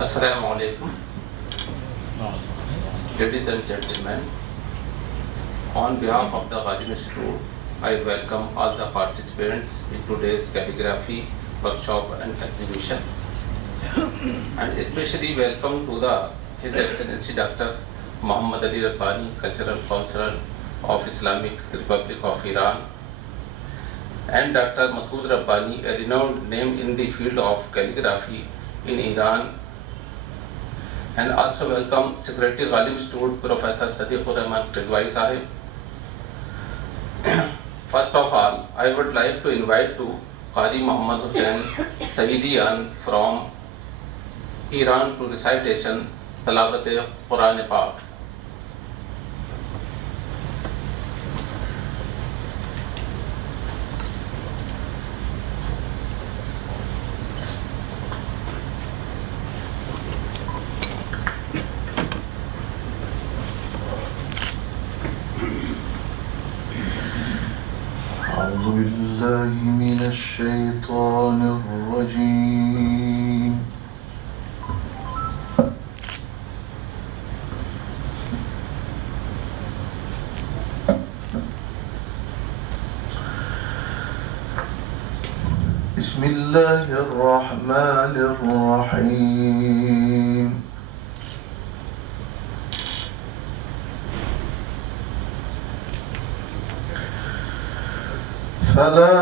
Assalamu alaikum. Ladies and gentlemen, on behalf of the Ghalib Institute, I welcome all the participants in today's calligraphy workshop and exhibition, and especially welcome to His Excellency Dr. Muhammad Ali Rabbani, Cultural Counselor of Islamic Republic of Iran, and Dr. Masood Rabbani, a renowned name in the field of calligraphy in Iran, and also welcome Secretary Ghalib Institute Professor Sadiqur Rahman Ridwai Sahib. First of all, I would like to invite to Qari Muhammad Hussain Sayidian from Iran to recitation Tilawat Quran Pak. أعوذ بالله من الشيطان الرجيم. بسم الله الرحمن الرحيم. فلا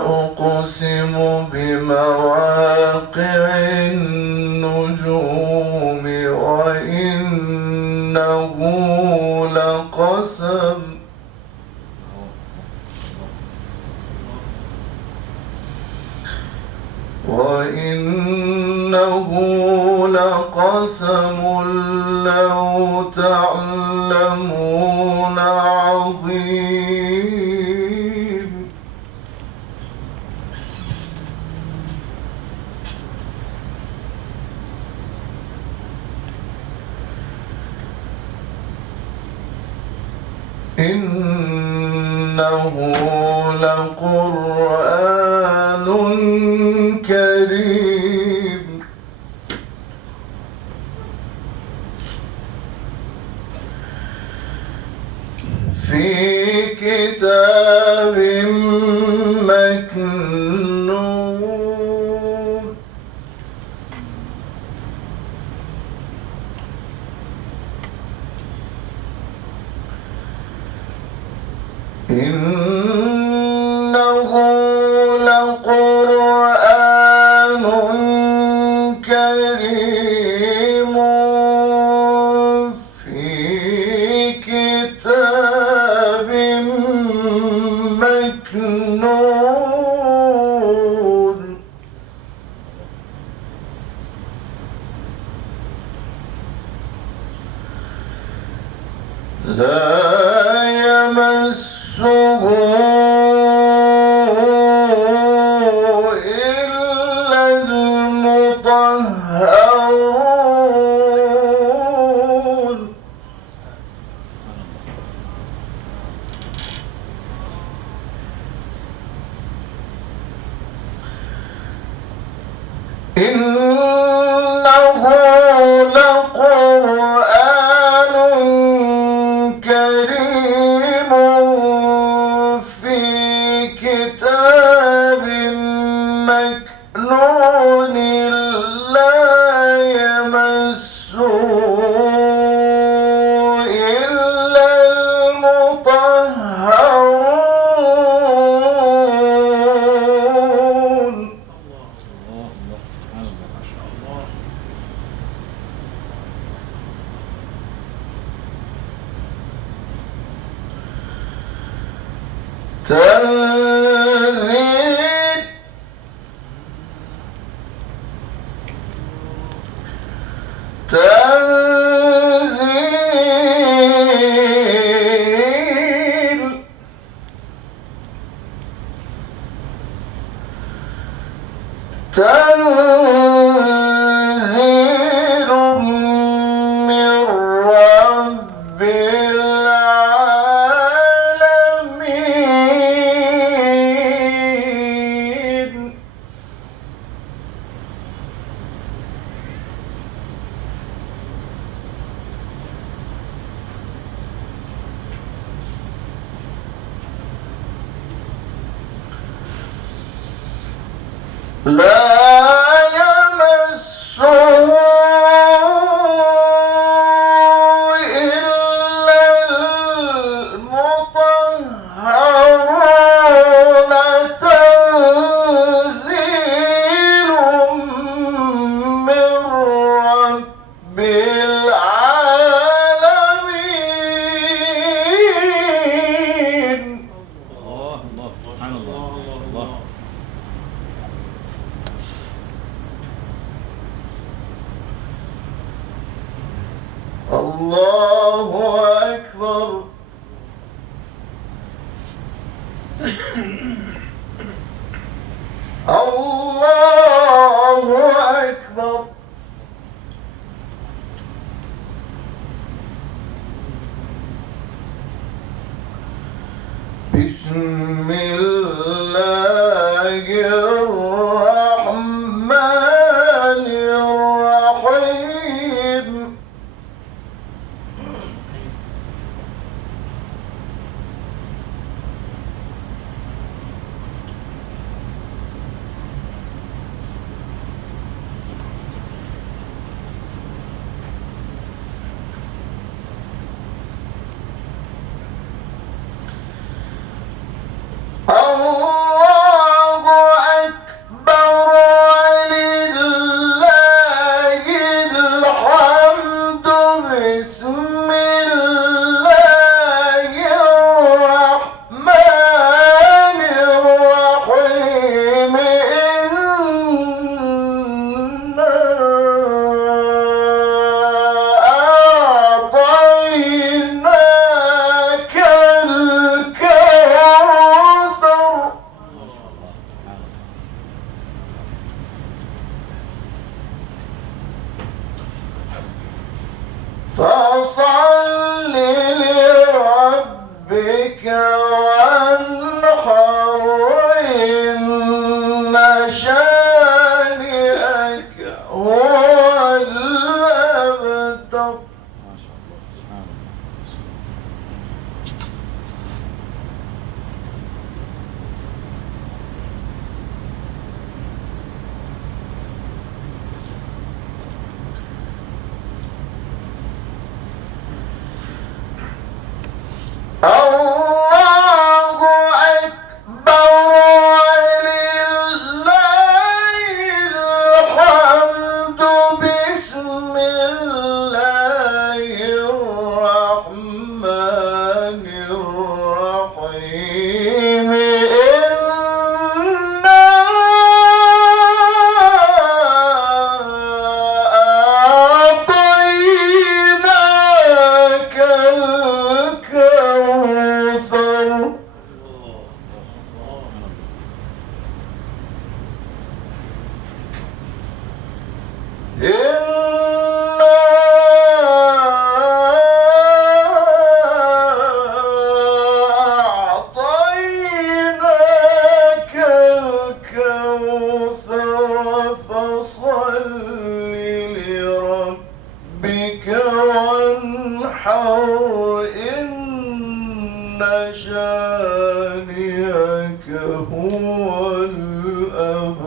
أقسم بمواقع النجوم وإنه لقسم لو تعلمون عظيم. إنه لقرآن كريم في كتاب مكنون. إنه لقرآن كريم في كتاب مكنون. لا يمسه إلا المطهرون. إنه لقرآن كريم في كتاب مكنون لا يمسه إلا المطهرون. تنزيل تنزيل من رب العالمين. بسم الله الرحمن الرحيم فصل لربك وانحر إن شانئك هو الأبتر الله أكبر ولله الحمد بسم الله الرحمن الرحيم إنا أعطيناك الكوثر أعطيناك الكوثر فصل لربك وانحر إن شانئك هو الأبتر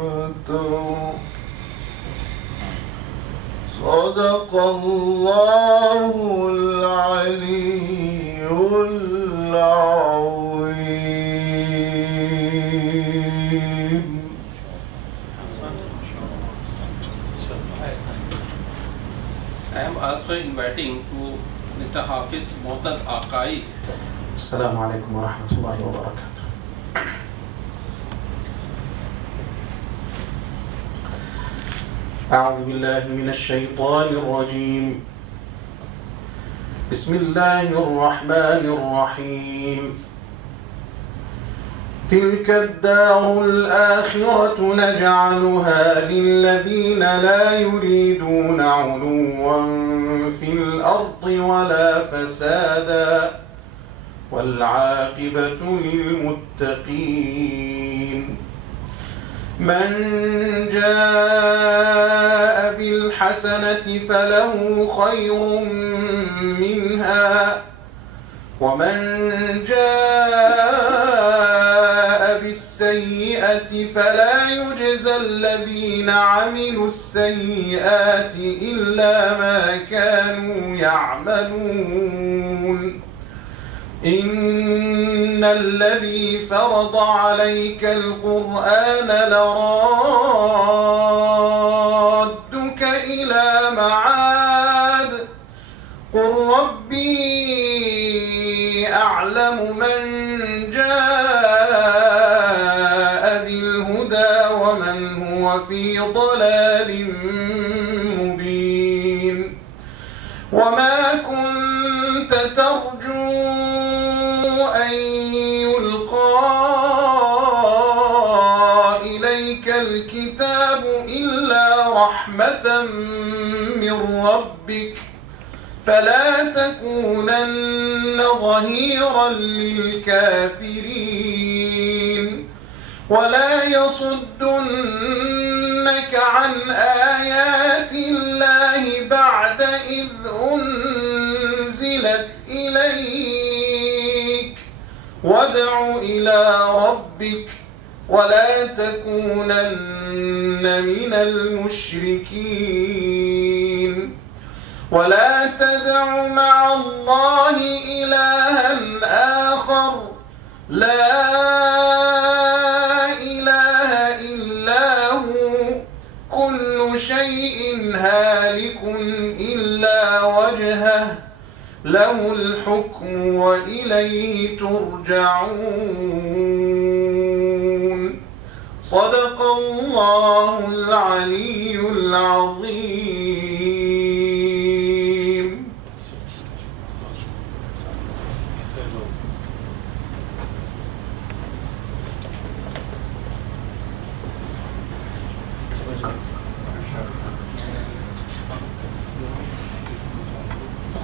صدق الله العلي العظيم. I am also inviting to Mr. Hafiz Mohtaz Aqai. السلام عليكم ورحمة الله وبركاته. أعوذ بالله من الشيطان الرجيم. بسم الله الرحمن الرحيم. تلك الدار الآخرة نجعلها للذين لا يريدون علوا في الأرض ولا فسادا والعاقبة للمتقين. من جاء بالحسنة فله خير منها ومن جاء بالسيئة السيئة فلا يجزى الذين عملوا السيئات إلا ما كانوا يعملون إن الذي فرض عليك القرآن لرادك إلى معاد قل ربي أعلم من جاء بالهدى ومن هو في ضلال مبين وما كنت ترجو أن يلقى إليك الكتاب إلا رحمة من ربك فلا تكونن ظهيرا للكافرين ولا يصدنك عن آيات الله بعد إذ أنزلت إليك وادع إلى ربك ولا تكونن من المشركين ولا تدع مع الله إلها آخر لا إله إلا هو كل شيء هالك إلا وجهه له الحكم وإليه ترجعون صدق الله العلي العظيم.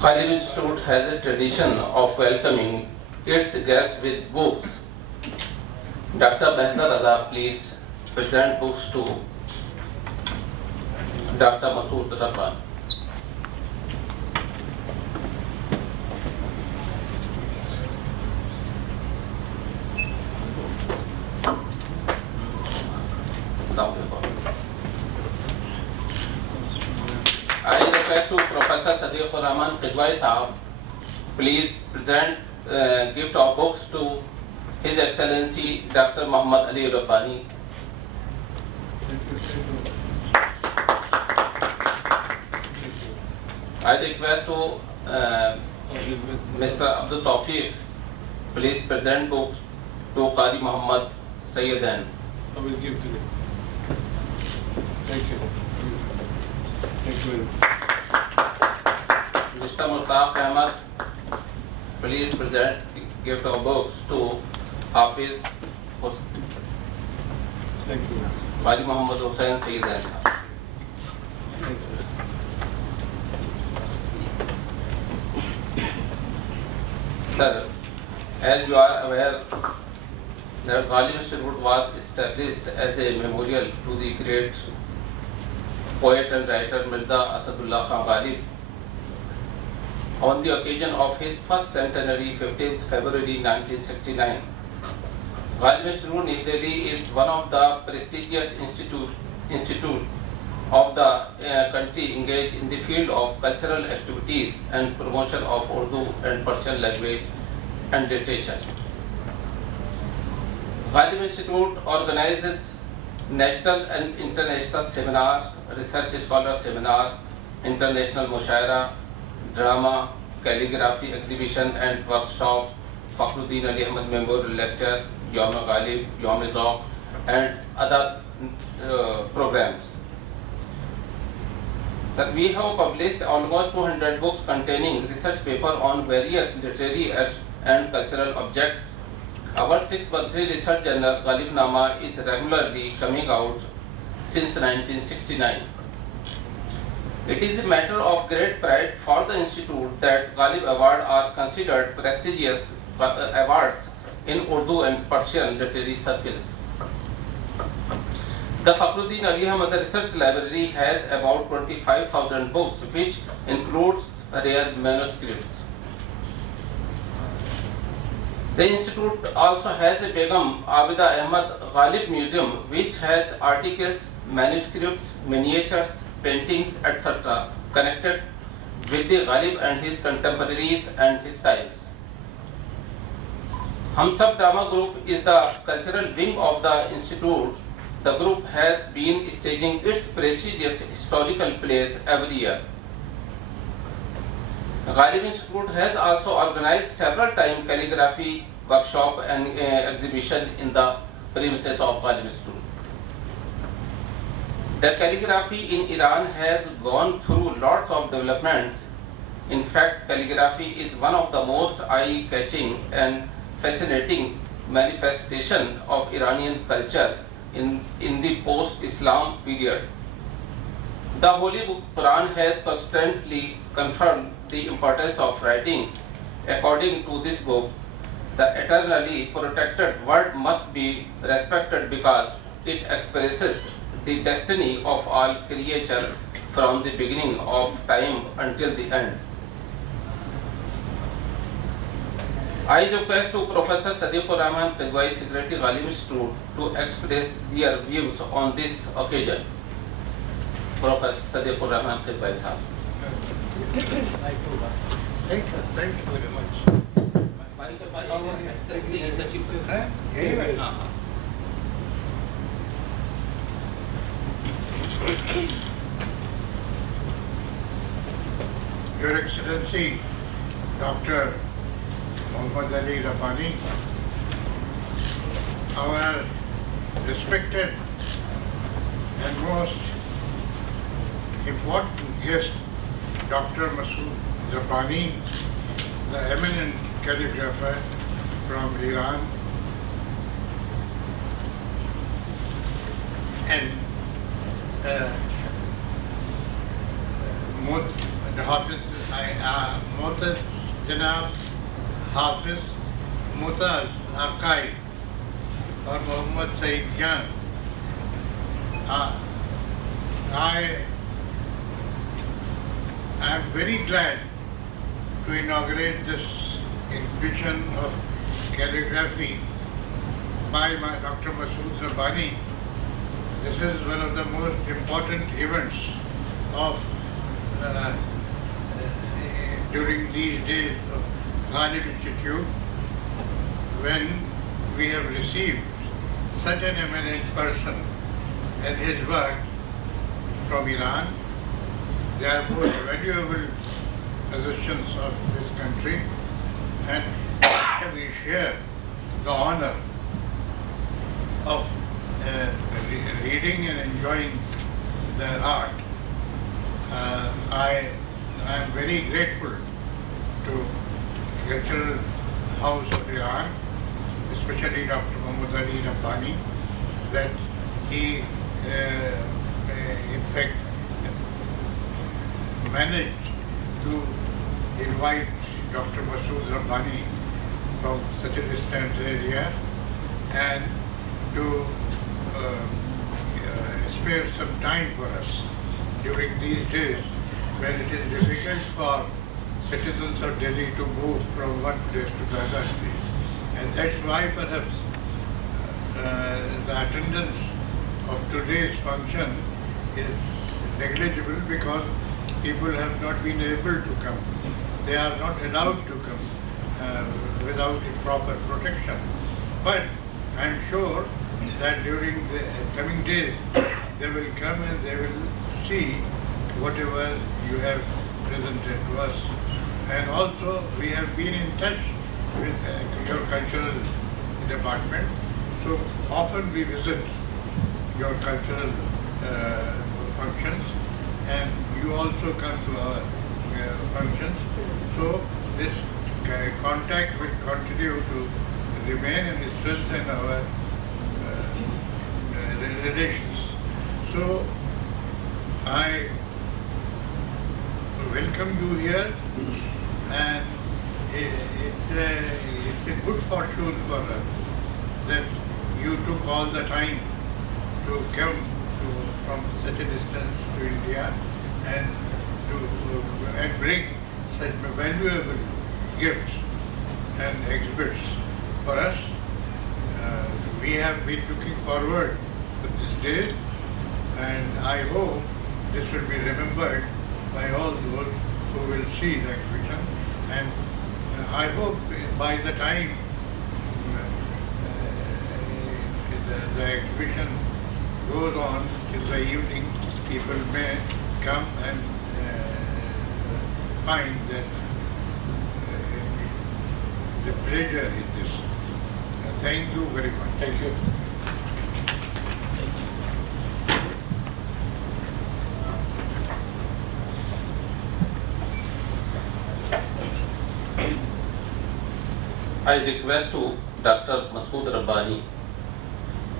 Ghalib Institute has a tradition of welcoming its guests with books. Dr. Behzad Raza, please present books to Dr. Masood Rabban. I request to Professor Sadiqur Rahman Qidwai Sahab, please present gift of books to His Excellency Dr. Muhammad Ali Rabbani. I request to Mr. Abdul Tawfiq, please present books to Qari Muhammad Sayyidan. I will give to them. Thank you. Thank you very much. Mr. Mustaq Ahmad, please present gift of books to Hafiz Thank you. Qari Muhammad Hussain Sayyidan. Thank you. Sir, as you are aware, that Ghalib Institute was established as a memorial to the great poet and writer Mirza Asadullah Khan Ghalib on the occasion of his first centenary, 15th February 1969. Ghalib Institute New Delhi is one of the prestigious institutes of the country engaged in the field of cultural activities and promotion of Urdu and Persian language and literature. Ghalib Institute organizes national and international seminars, research scholar seminar, international mushaira, drama, calligraphy exhibition and workshop, Fakhruddin Ali Ahmad Memorial Lecture, Yawm Ghalib, Yawm Zauq and other programs. Sir, we have published almost 200 books containing research paper on various literary and cultural objects. Our 6-monthly research journal Ghalib Nama is regularly coming out since 1969. It is a matter of great pride for the institute that Ghalib Award are considered prestigious awards in Urdu and Persian literary circles. The Fakhruddin Ali Ahmad Research Library has about 25,000 books, which includes rare manuscripts. The institute also has a Begum Abida Ahmad Ghalib museum, which has articles, manuscripts, miniatures, paintings, etc. connected with the Ghalib and his contemporaries and his times. Hamsab Drama Group is the cultural wing of the institute. The group has been staging its prestigious historical plays every year. Ghalib Institute has also organized several times calligraphy workshop and exhibition in the premises of Ghalib Institute. The calligraphy in Iran has gone through lots of developments. In fact, calligraphy is one of the most eye-catching and fascinating manifestation of Iranian culture in the post-Islam period. The Holy Book Quran has constantly confirmed the importance of writings. According to this book, the eternally protected word must be respected because it expresses the destiny of all creature from the beginning of time until the end. I request to Professor Sadiqur Rahman Pedwai, Secretary Ghalib Institute, to express their views on this occasion. Professor Sadiqur Rahman Pedwai Sahab. Thank you very much. Your Excellency, Dr. Muhammad Ali Rabbani, our respected and most important guest, Dr. Masood Rabbani, the eminent calligrapher from Iran, and Mutaz Janab Hafiz Mutaz Akai or Muhammad Saeed Jan. I am very glad to inaugurate this exhibition of calligraphy by Dr. Masood Rabbani. This is one of the most important events of during these days of Ghalib Institute, when we have received such an eminent person and his work from Iran. They are most valuable possessions of this country, and we share the honor of reading and enjoying their art. I am very grateful to Cultural House of Iran, especially Dr. Muhammad Ali Rabbani, that he in fact managed to invite Dr. Masood Rabbani from such a distant area and to spare some time for us during these days when it is difficult for citizens of Delhi to move from one place to the other place. And that's why perhaps the attendance of today's function is negligible, because people have not been able to come. They are not allowed to come without proper protection. But I'm sure that during the coming days, they will come and they will see whatever you have presented to us. And also, we have been in touch with your cultural department. So often we visit your cultural functions, and you also come to our functions. So this contact will continue to remain and strengthen our relations. So I welcome you here, and it's a good fortune for us that you took all the time to come from such a distance to India and bring such valuable gifts and exhibits for us. We have been looking forward to this day, and I hope this will be remembered by all those who will see the exhibition, and I hope by the time the exhibition goes on till the evening, people may come and find that the pleasure is this. Thank you very much. Thank you. I request to Dr. Masood Rabbani,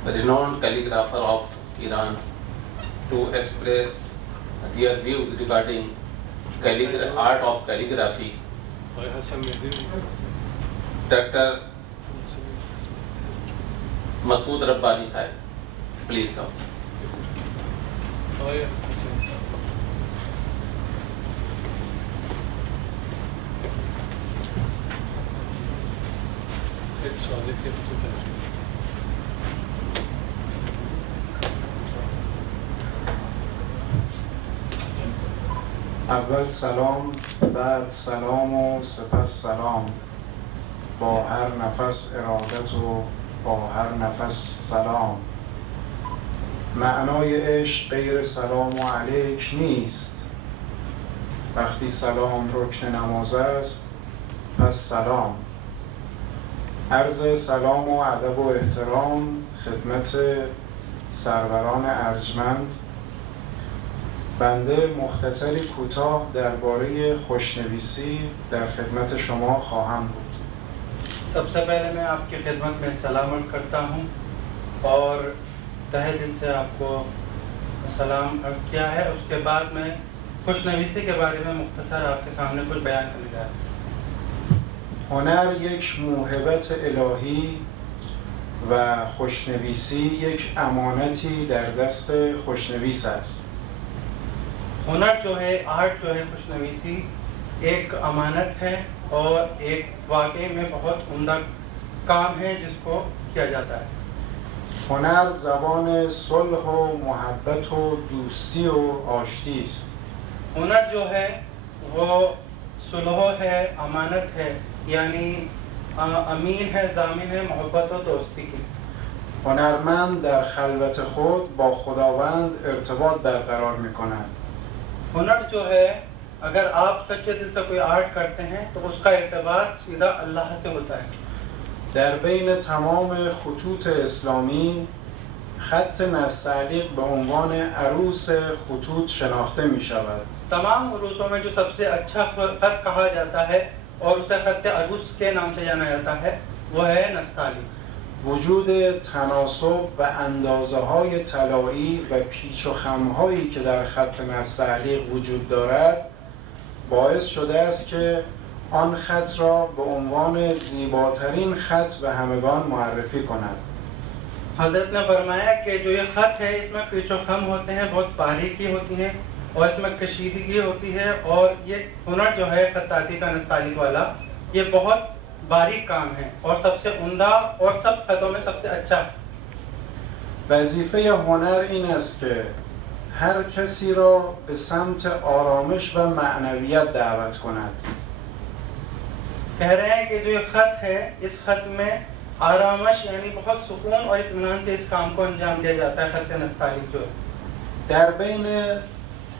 a renowned calligrapher of Iran, to express their views regarding art of calligraphy. Dr. Masood Rabbani sahib, please come. اول سلام، بعد سلام و سپس سلام، با هر نفس ارادت و با هر نفس سلام. معنای عشق غیر سلام و علیک نیست. وقتی سلام رکن نماز است پس سلام. عرض سلام و ادب و احترام خدمت سروران ارجمند. بنده مختصری کوتاه درباره خوشنویسی در خدمت شما خواهم بود. सबसे पहले मैं आपकी खिदमत में सलाम अर्ज़ करता हूँ और तहे दिल से आपको सलाम अर्ज़ किया है. उसके बाद मैं खुशनवीसी के बारे में मुख्तसर आपके सामने कुछ बयान करने जा रहा हूँ. هنر یک موهبت الهی و خوشنویسی یک امانتی در دست خوشنویس است. हुनर जो है, आर्ट जो है, खुशनवीसी एक अमानत है और एक वाकई में बहुत उम्दा काम है जिसको किया जाता है. هنر زبان صلح و محبت و دوستی و آشتی است. हुनर जो है वो सुलह है, अमानत है, यानी अमीन है, ज़ामिन है मोहब्बत और दोस्ती की. هنرمند در خلوت خود با خداوند ارتباط برقرار می‌کند. हुनर जो है, अगर आप सच्चे दिल से कोई आर्ट करते हैं तो उसका इर्तिबात सीधा अल्लाह से होता है. در بین تمام خطوط اسلامی خط نستعلیق به عنوان عروس خطوط شناخته می شود. तमाम उरूसों में जो सबसे अच्छा खत कहा जाता है और उसे खत अरूस के नाम से जाना जाता है वो है नस्ताली. وجود تناسب و اندازه های طلایی و پیچ و خم هایی که در خط نستعلیق وجود دارد باعث شده است که آن خط را به عنوان زیباترین خط به همگان معرفی کند. हज़रत ने फरमाया कि जो ये ख़त है इसमें पीछो खम होते हैं, बहुत बारीकी होती है और इसमें कशीदगी होती है और ये हुनर जो है खत्ताती का नस्ताली वाला ये बहुत बारीक काम है और सबसे उम्दा और सब खतों में सबसे अच्छा है. وظیفه هنر این است که هر کسی را به سمت آرامش و معنویت دعوت کند. कह रहे हैं कि जो ये खत है इस खत में आरामश यानी बहुत सुकून और इत्मीनान से इस काम को अंजाम दिया जाता है. खत नस्ताली जो है در بین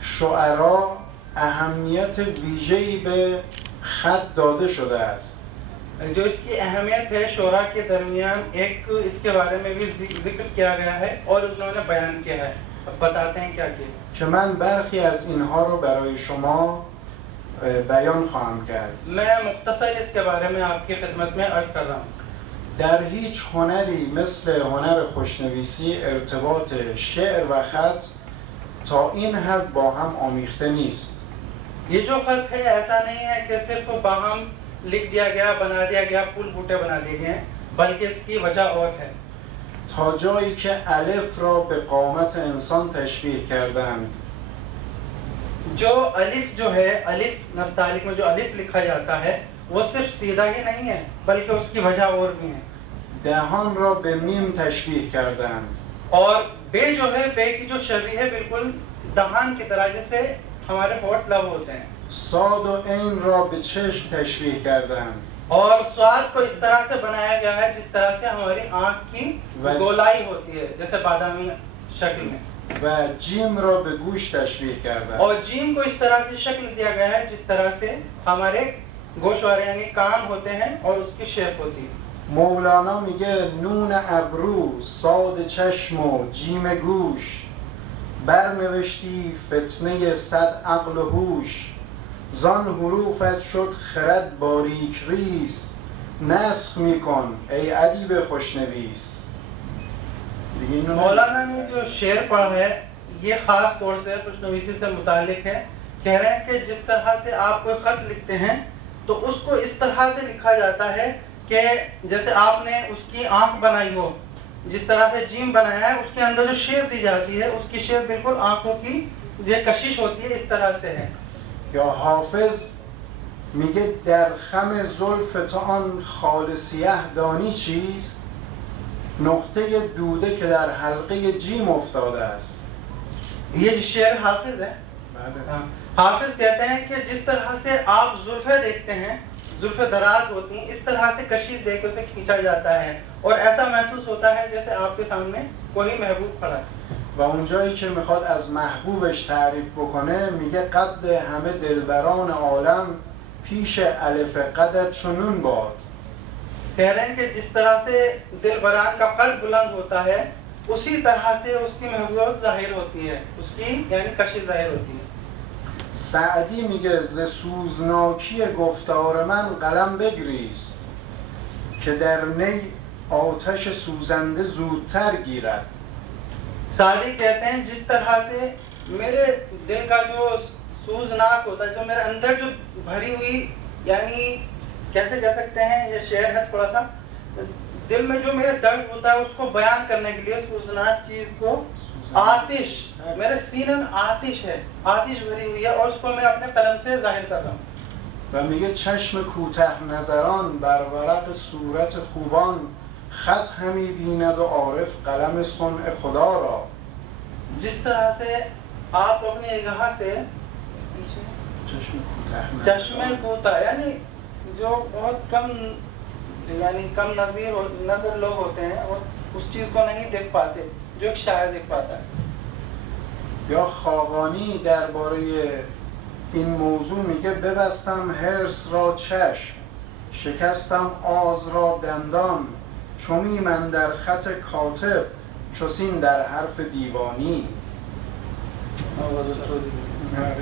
شعرا اهمیت ویژه‌ای به خط داده شده است. जो इसकी अहमियत है शोरा के दरमियान एक इसके बारे में भी जिक्र किया गया है और उन्होंने बयान किया है. अब बताते हैं क्या किया. که من برخی از اینها رو برای شما بیان خواهم کرد. मैं मुख्तसर इसके बारे में आपकी खिदमत में अर्ज कर रहा हूँ. در هیچ هنری مثل هنر خوشنویسی ارتباط شعر و خط تا این حد با هم آمیخته نیست. ये जो खत है ऐसा नहीं है कि सिर्फ बाहम लिख दिया गया, बना दिया गया, पुल बूटे बना दिए गए हैं, बल्कि इसकी वजह और है. تا جایی که الف را به قامت انسان تشبیه کردند. जो अलिफ जो है, अलिफ नस्तालिक में जो अलिफ लिखा जाता है वो सिर्फ सीधा ही नहीं है बल्कि उसकी वजह और भी है. دهان را به میم تشبیه کردند. اور بے جو ہے، بے کی جو شبیہ ہے بالکل دہان کی طرح، جیسے ہمارے ہونٹ لب ہوتے ہیں. صاد و عین را به چشم تشبیه کردند. اور سواد کو اس طرح سے بنایا گیا ہے جس طرح سے ہماری آنکھ کی گولائی ہوتی ہے، جیسے بادامی شکل میں. و جیم را به گوش تشبیه کردند. اور جیم کو اس طرح سے شکل دیا گیا ہے جس طرح سے ہمارے گوشوارے یعنی کان ہوتے ہیں اور اس کی شیپ ہوتی ہے. مولانا میگه نون ابرو، صاد چشم و جیم گوش، برنوشتی فتنه صد عقل و هوش، زان حروفت شد خرد باریک ریس، نسخ میکن ای ادیب خوشنویس. مولانا نے جو شعر پڑھا ہے یہ خاص طور سے خوشنویسی سے متعلق ہے. کہہ رہے ہیں کہ جس طرح سے آپ کوئی خط لکھتے ہیں تو اس کو اس طرح سے لکھا جاتا ہے کہ جیسے آپ نے اس کی آنکھ بنائی ہو، جس طرح سے جیم بنایا ہے اس کے اندر جو شیپ دی جاتی ہے اس کی شیپ بالکل آنکھوں کی جو کشش ہوتی ہے اس طرح سے ہے. یا حافظ میگه در خم زلف تو آن خال سیه دانی چیست، نقطه دوده که در حلقه جیم افتاده است. یہ شعر حافظ ہے. حافظ کہتے ہیں کہ جس طرح سے آپ زلفیں دیکھتے ہیں، زلفیں دراز ہوتی ہیں، اس طرح سے کشید دے کے اسے کھینچا جاتا ہے اور ایسا محسوس ہوتا ہے جیسے آپ کے سامنے کوئی محبوب کھڑا ہے. و اونجایی که میخواد از محبوبش تعریف بکنه میگه قد همه دلبران عالم پیش الف قدت چنون باد. کہہ رہے ہیں کہ جس طرح سے دلبران کا قد بلند ہوتا ہے اسی طرح سے اس کی محبوبیت ظاہر ہوتی ہے، اس کی یعنی کشش ظاہر ہوتی ہے. سعدی میگه ز سوزناکی گفتار من قلم بگریست که در نی آتش سوزنده زودتر گیرد. سعدی کہتے ہیں جس طرح سے میرے دل کا جو سوزناک ہوتا ہے، جو میرے اندر جو بھری ہوئی، یعنی کیسے کہہ سکتے ہیں، یہ شعر ہے تھوڑا سا، دل میں جو میرے درد ہوتا ہے اس کو بیان کرنے کے لیے سوزناک چیز کو آتش، میرے سینے میں آتش ہے، آتش بھری ہوئی ہے اور اس کو میں اپنے قلم سے ظاہر کر رہا ہوں. و میگه چشم کوته نظران بر ورق صورت خوبان خط همی بیند و عارف قلم صنع خدا را. جس طرح سے آپ اپنی نگاہ سے چشم کوتا یعنی جو بہت کم، یعنی کم نظر لوگ ہوتے ہیں اور اس چیز کو نہیں دیکھ پاتے جو ایک شاعر دیکھ پاتا ہے. یا خاقانی درباره این موضوع میگه ببستم حرص را چشم، شکستم آز را دندان، چمی من در خط کاتب، چوسین در حرف دیوانی.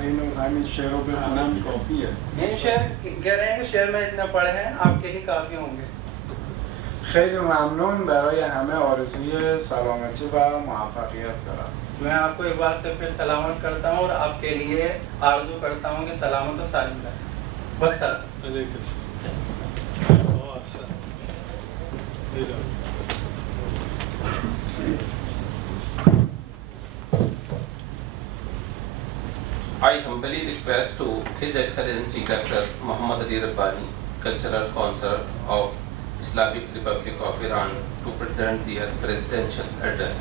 اینو همین شعر رو بخونم کافیه. این شعر کہہ رہے ہیں کہ شعر میں اتنا پڑھے ہیں آپ کے لیے کافی ہوں گے. خیلی ممنون. برای همه آرزوی سلامتی و موفقیت دارم. میں آپ کو ایک بار سے پھر سلامت کرتا ہوں اور آپ کے لیے آرزو کرتا ہوں کہ سلامت و سالم رہیں. بس سلام. علیکم السلام. I humbly request to His Excellency Dr. Muhammad Ali Rabbani, Cultural Council of Islamic Republic of Iran, to present the presidential address.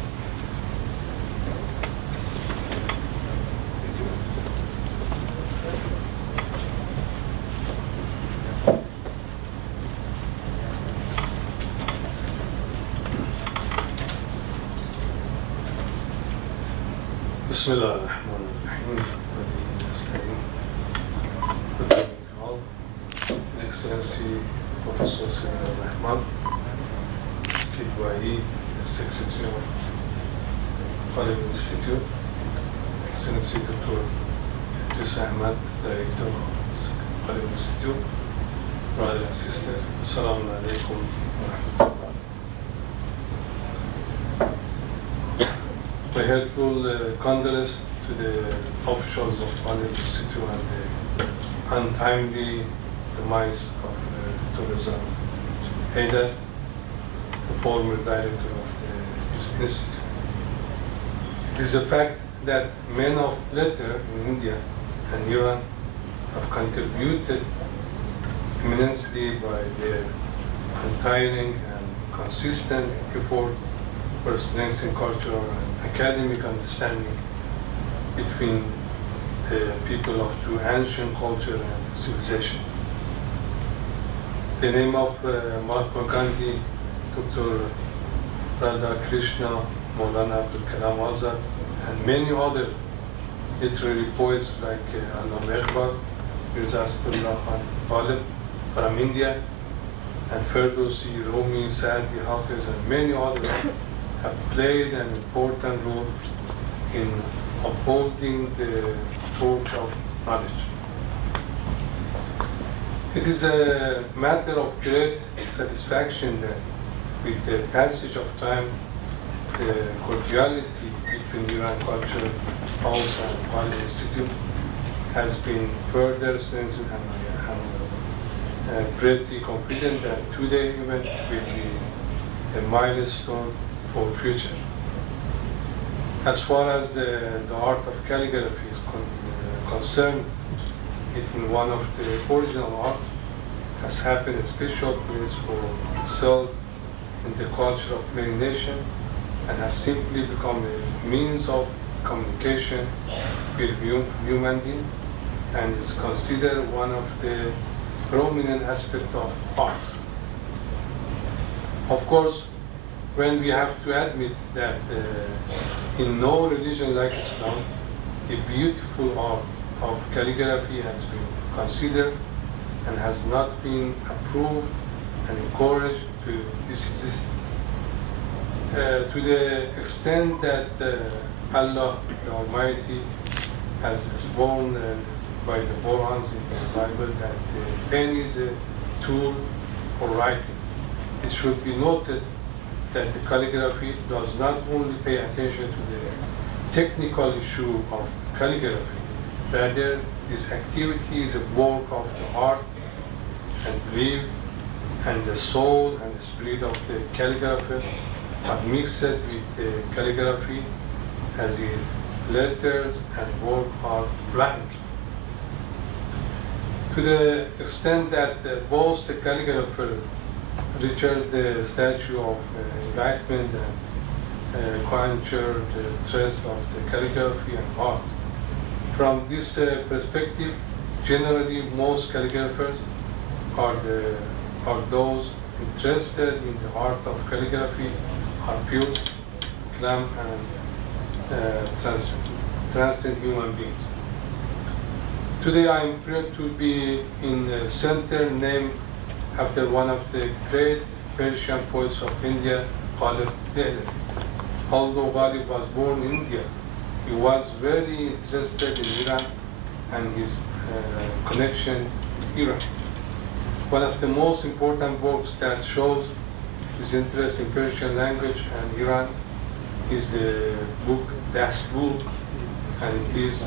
بسم الله الرحمن الرحيم. His Excellency Professor Sayyid Rahman, Kidwahi, the Secretary of Ghalib Institute, Excellency Dr. Idris Ahmad, Director of Ghalib Institute, brother and sister, Assalamu alaikum wa rahmatullah. My heartfelt condolences to the officials of Ghalib Institute and the untimely demise of Dr. Reza Haider, the former director of this institute. It is a fact that men of letters in India and Iran have contributed immensely by their untiring and consistent effort for strengthening cultural and academic understanding between the people of two ancient culture and civilization. The name of Mahatma Gandhi, Dr. Radha Krishna, Maulana Abdul Kalam Azad, and many other literary poets like Allama Iqbal, Mirza Asdullah Khan Ghalib from India, and Ferdowsi, Rumi, Saadi, Hafiz, and many others have played an important role in upholding the torch of knowledge. It is a matter of great satisfaction that with the passage of time, the cordiality between Iran Culture House and Ghalib Institute has been further strengthened, and I am greatly confident that today's event will be a milestone for future. As far as the art of calligraphy is concerned, it in one of the original art has happened a special place for itself in the culture of many nations, and has simply become a means of communication with human beings, and is considered one of the prominent aspects of art. Of course, when we have to admit that in no religion like Islam, the beautiful art of calligraphy has been considered and has not been approved and encouraged to this existence. To the extent that Allah the Almighty has sworn by the Qur'an in the Bible that the pen is a tool for writing. It should be noted that the calligraphy does not only pay attention to the technical issue of calligraphy, rather this activity is a work of the heart and belief, and the soul and the spirit of the calligrapher are mixed with the calligraphy as if letters and work are flying. To the extent that both the calligrapher reaches the statue of enlightenment and conjure the trust of the calligraphy and art. From this perspective, generally most calligraphers are those interested in the art of calligraphy, are pure, calm, and transcend human beings. Today I am proud to be in a center named after one of the great Persian poets of India, Ghalib. Although Ghalib was born in India, he was very interested in Iran and his connection with Iran. One of the most important books that shows his interest in Persian language and Iran is the book Dastur, and it is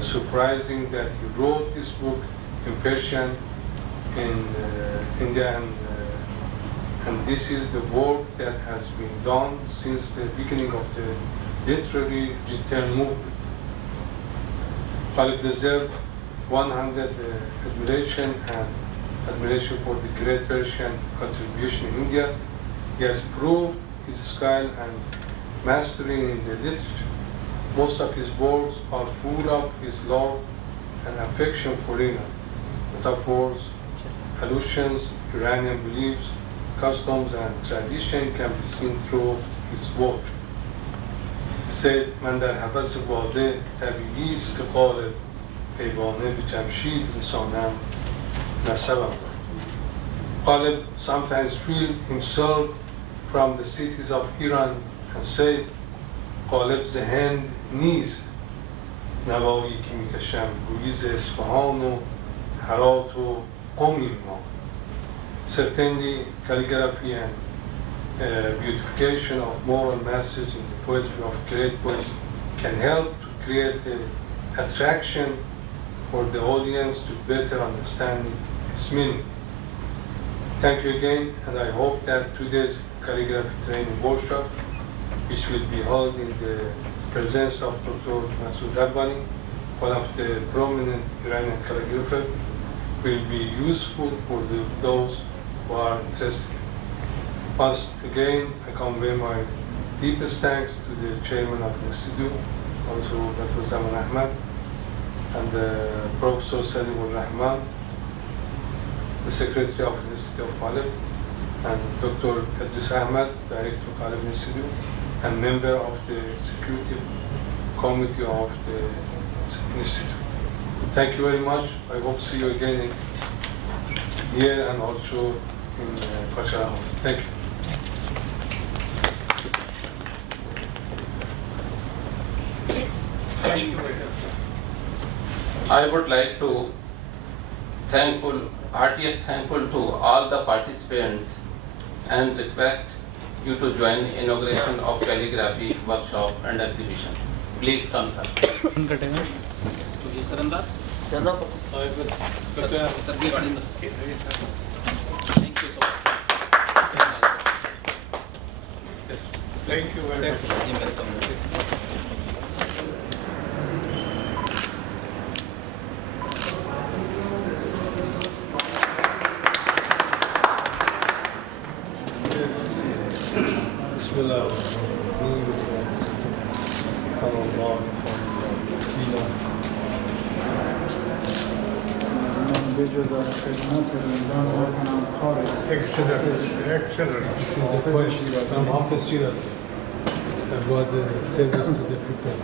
surprising that he wrote this book in Persian in India, and this is the work that has been done since the beginning of the literary return movement. Ghalib deserved 100 admiration for the great Persian contribution in India. He has proved his skill and mastery in the literature. Most of his works are full of his love and affection for Iran. Metaphors, allusions, Iranian beliefs, customs, and tradition can be seen through his work. Said, من در هوس باده طبیعی است که غالب پیوانه به Jamshed رسانم نسبم. Ghalib sometimes feel himself from the cities of Iran and said, غالب ز هند نیست نوایی که میکشم گویی ز اصفهان و هرات و قمیم ما. Certainly calligraphy and beautification of moral message in the poetry of great poets can help to create an attraction for the audience to better understand its meaning. Thank you again, and I hope that today's calligraphy training workshop, which will be held in the presence of Dr. Masoud Rabbani, one of the prominent Iranian calligraphers, will be useful for those who are interested. Once again, I convey my deepest thanks to the chairman of the institute, also Dr. Zaman Ahmad, and Professor Salim Rahman, the secretary of the Institute of Ghalib, and Dr. Idris Ahmad, director of Ghalib Institute, and member of the security committee of the institute. Thank you very much. I hope to see you again here and also in Kachara House. Thank you. Thank you very much. I would like to heartiest thankful to all the participants and request you to join inauguration of calligraphy workshop and exhibition. Please come, sir. Thank you very much. Bismillah. Excellent, excellent. This is the point from Hafiz Shiraz about the service to the people.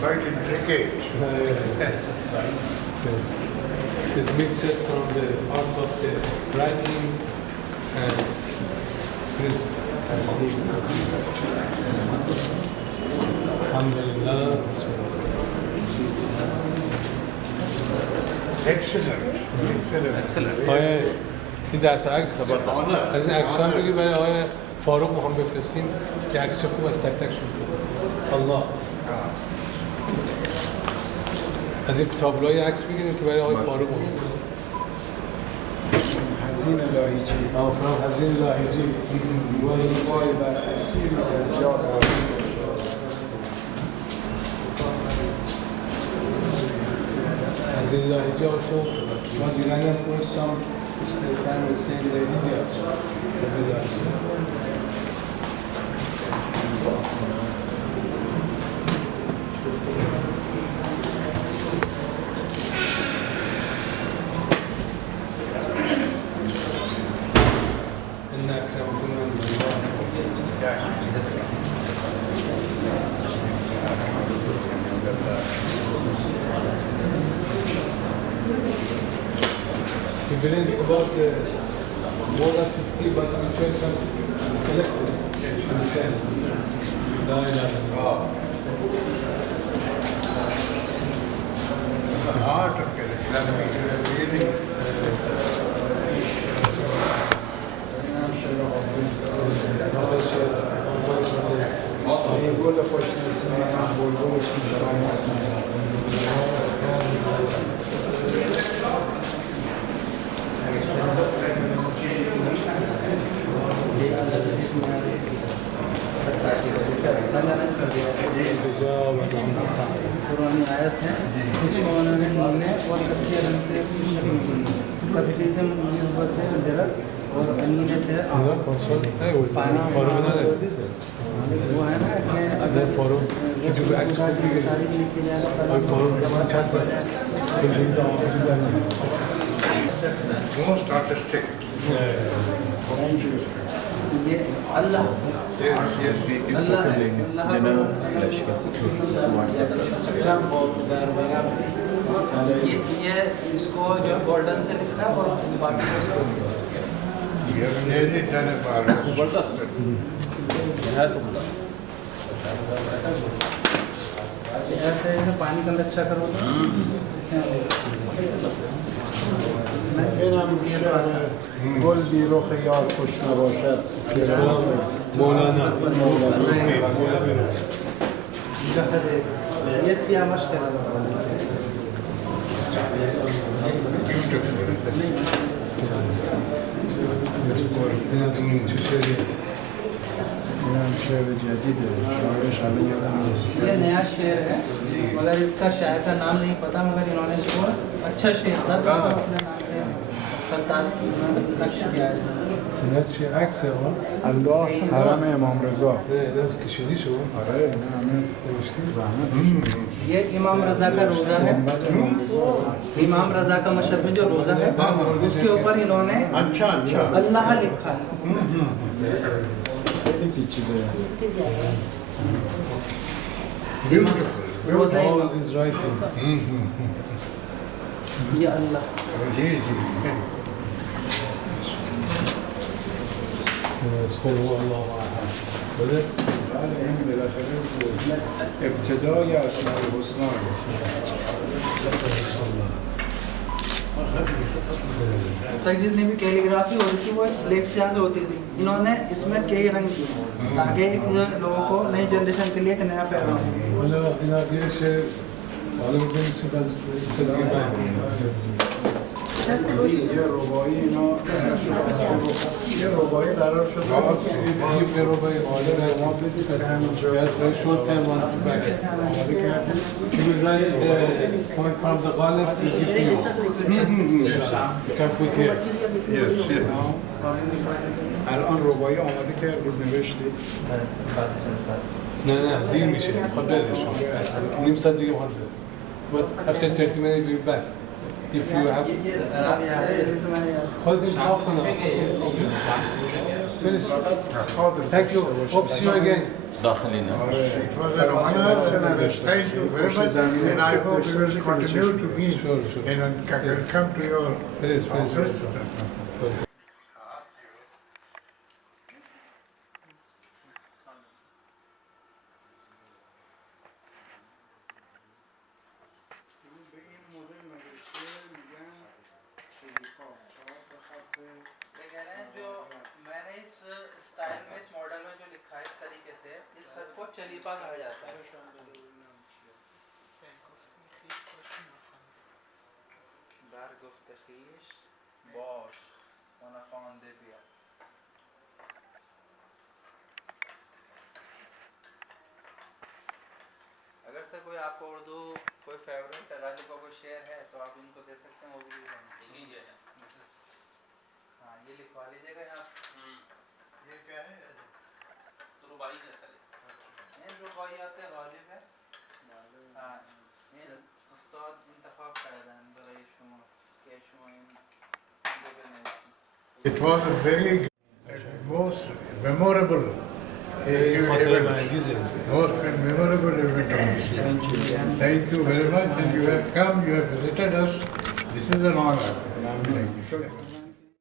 Quite intricate. Yes. It's mixed from the art of the writing and printing. Alhamdulillah. Excellent. آقای N 10 تا عکس is an عکس هم بگیر برای آقای فاروق ما هم بفرستیم یه عکس خوب از تک تک شد الله از این تابلوهای عکس بگیریم که برای آقای فاروق ما بفرستیم حزین لاهیجی حزین لاهیجی وای بر اسیر از یاد حزین لاهیجی also was Iranian person is the time of saying the India حزین لاهیجی Believe about more than 50, but I'm trying to select it. The art of calligraphy really. یه گل خوشنشین من بلبلش می‌شم पुरानी आयत है इसको उन्होंने नीले और कच्चे रंग से कच्चे से ऊपर से अंधेरा और नीले से पानी वो है ना कि अगर Most artistic. ये अल्लाह ये इसको जो गोल्डन से लिखा है और बाकी You have nearly done a part. ऐसे पानी का अच्छा करो اینم گل بی رخ یار خوش نباشد مولانا ये सिया मश्किल این از اون چه شعریه شعر جدیده شاعرش الان یادم نیست یہ نیا شعر ہے مگر اس کا شاعر کا نام نہیں پتا مگر انہوں نے اس کو اچھا شعر تھا تو اپنے نام پہ خطاط نقش کیا ہے اینا چی عکسه ها؟ الله حرم امام رضا نه اینا کشیدی شو؟ آره نه همه نوشتیم زحمت یہ امام رضا کا روزہ ہے امام رضا کا مشہد میں جو روزہ ہے اس کے اوپر انہوں نے اللہ لکھا ہے خیلی پیچیده روزہ All is writing. یہ اللہ قل هو الله احد. بله؟ بله این بالاخره ابتدای اسماء الحسنا بسم الله. تک جتنی بھی کیلیگرافی ہوتی تھی وہ بلیک سیاہ سے ہوتی تھی انہوں نے اس میں کئی رنگ کیے تاکہ لوگوں کو نئی جنریشن کے لیے ایک نیا پیغام ہو حالا اینا یه شعر حالا بنویسید از صدقه من. یه ربایی اینا یه ربایی قرار شد یه ربایی عالی در ما بدید که همینجا short term one back. You will write point from the Ghalib to give you. You can put here. الان ربایی آماده کردید نوشتید نه دیر میشه میخواد بره شما نیم ساعت دیگه میخواد بره but after 30 minutes we'll be back if you have خودت انتخاب کنم thank you hope see you again داخلی نه It was an honor. Thank you very much. And I hope you will continue to meet and come to your please office. جو میں نے اس style میں اس model میں جو لکھا ہے اس طریقے سے اس خط کو چلیپا کہا جاتا ہے در گفت خویش باش انا خوانده بیا اگر سے کوئی آپ کو اردو کوئی فیوریٹ غالب کا کوئی شعر ہے تو آپ ان کو دے سکتے ہیں وہ بھی لیجیے ہاں یہ لکھوا لیجیے گا یہاں یہ کیا ہے رباعی جیسا رباعیات غالب ہے ہاں استاد انتخاب کردن برای شما که شما N row بنویسید It was a very most memorable event. Thank you very much, and you have come, you have visited us. This is an honor. Thank you.